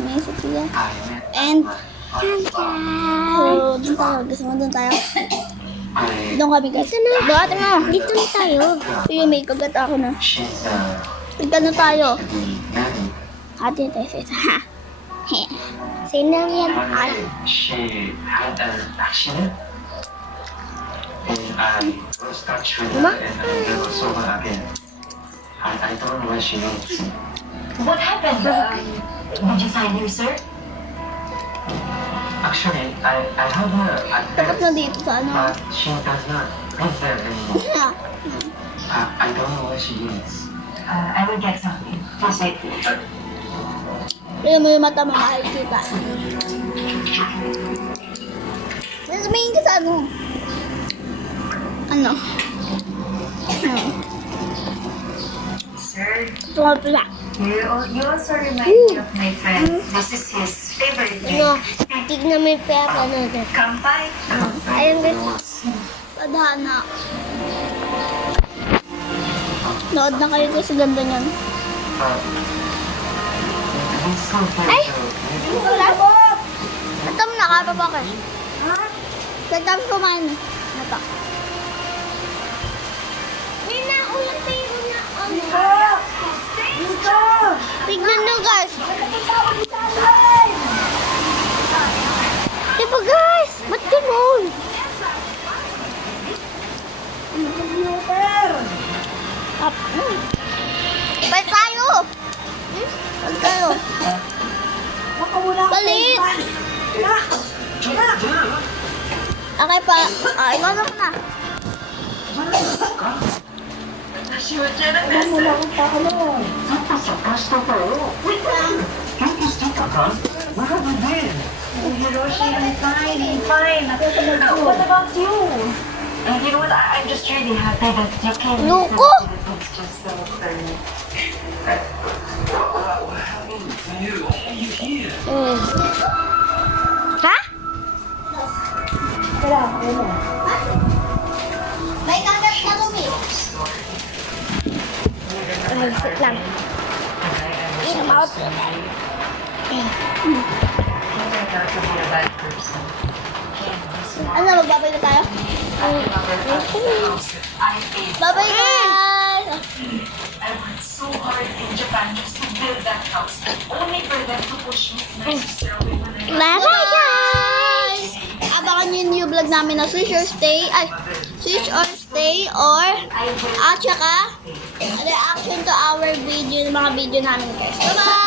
Message sila. And, so, dun tayo. Gusto mo dun tayo? Doon kami guys. Doon ate mo. Dito na tayo. Sige, may kagat ako na. Tignan na tayo. Ate tayo sa isa. Sino yan? She had an accident. And I was touched with Ma? her and I never saw her again. I don't know where she is. What happened? Did you find her, sir? Actually, I have her Takot na address, dito sa ano. but she does not live there anymore. I don't know where she is. I will get something. Please wait. Kaya mo yung mata mo makikita. Nasamayin ka sa ano? Ano? Sir, Ito nga pala. you also remind me of my friend. This is his favorite drink. Ano? Tignan mo yung pera natin. Kampai. Ayun guys. Padhana. Nood na kayo guys. Ganda niyan. Ay! Wala po! Ito mo nakapapakit. Ha? Gagdami kumain. Ito. Nina, ulang tayo na. Dito! Tignan nyo guys. Diba guys? Ba't ganun? Balik tayo! Balik tayo! Balik! Okay pa. Iwan ako na. Hiroshi, I'm fine. What about you? You know what? I'm just really happy that you came. Loko! It's just so funny. Ha? May kagat na kami. Ay, sit lang. In and out. Ano, magbabay na tayo? Bye-bye guys! I worked so hard in Japan just to build that house, only for them to push me and my sister away when I Bye-bye guys! Abangan nyo yung new vlog namin na Switch or Stay, or at saka reaction to our video, mga video namin guys. Bye-bye!